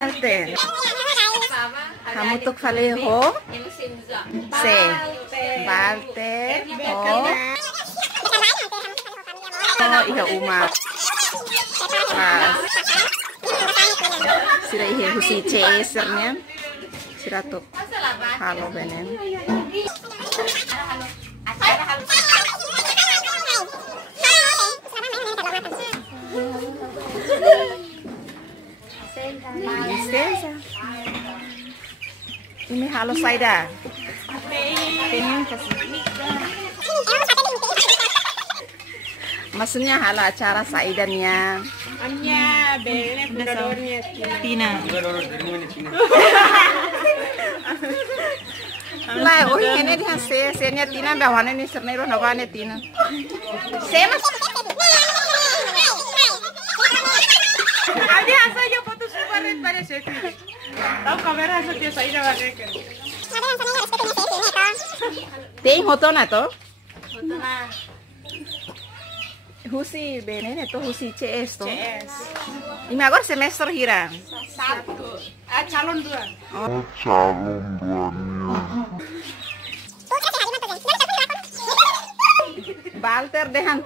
Balter. Kamu tuh kali ho? Se. Balter. Ho. Oh, iya umat. Sira ihe husi cesernya. Sira tuh. Halo benen. Ini halo Saida. Pengen maksudnya halo acara Saidannya. Anya, bele fundadornya Tina. Lah, oh ini dia se-nya Tina bawane ni sernero nawane Tina. Mas. Ada saja foto super pada selfie. Tahu kamera asal Saida bagaikan. Tem foto na to? Foto na. Husi benen itu husi CS to. CS. Ini agora semester hirang. 1. Calon 2. Oh, calon duanya. Balter dehan.